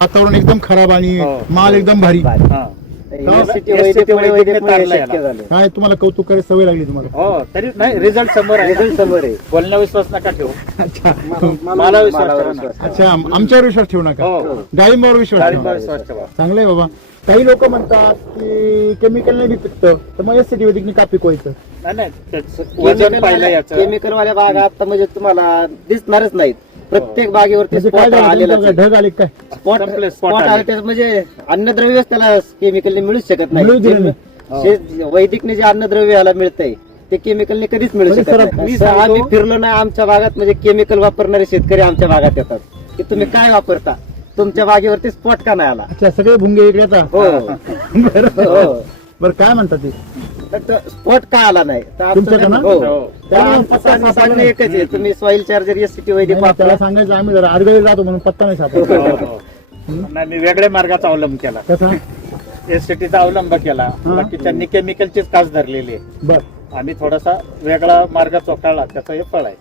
वातावरण एकदम खराब आणि हो. माल एकदम भारी. हा. SCT SCT वैदिकमुळे तारलं शक्य याला. झालं. काय तुम्हाला कौतुक करायची सवय लागली तुम्हाला? हो तरी नाही रिझल्ट समोर आहे रिझल्ट समोर आहे. बोलण्या विश्वास नका ठेवू अच्छा मला विश्वास मला करा ना. विश्वास. अच्छा आमच्यावर विश्वास ठेवू नका, हो डाळिंबावर विश्वास डाळिंबावर ठेवा. विश्वास ठेवा. चांगलं आहे बाबा. काही लोक म्हणतात की केमिकल नाही पिकतं, तर मग एसटी वैदिकनी का पिकवायचं? नाही नाही त्याचं वजन पाहिलं याचं केमिकल वाल्या बागा आता म्हणजे तुम्हाला दिसणारच नाहीत. प्रत्येक बागेवरती म्हणजे काय स्पॉट झालं आलेला तुमचं ढग आले काय? संपले, spot स्पॉट आले. आले त्याचं म्हणजे अन्नद्रव्यच त्याला केमिकलने मिळूच शकत मिळूच दिलं नाही. वैदिकने जे अन्नद्रव्य याला मिळतंय ते केमिकलने कधीच मिळू म्हणजे शकत सर, नाही. मी असं सांगतो- आम्ही फिरलो नाही आमच्या भागात म्हणजे केमिकल वापरणारे शेतकरी आमच्या भागात येतात की तुम्ही काय वापरता, तुमच्या बागेवरती स्पॉट का नाही आला? अच्छा सगळे भुंगे इकडे येतात. हो बरं हो. बरं काय म्हणतात ते? स्पॉट का आला नाही तर आमचं तुमच्याकडे ना? हो. हो. तर आमचं सांगणं एकच आहे, तुम्ही सॉइल चार्जर SCT वैदिक नाही, त्याला वापरा. सांगायचं आम्ही जरा आडगळी जातो म्हणून पत्ता नाही सापडला. हो, हो. नाही मी वेगळ्या मार्गाचा अवलंब केला कसा? एसटीचा अवलंब केला हा. बाकी त्यांनी केमिकलचीच कास धरलेली आहे बर आम्ही थोडासा वेगळा मार्ग चोखाळला त्याचं हे फळ आहे.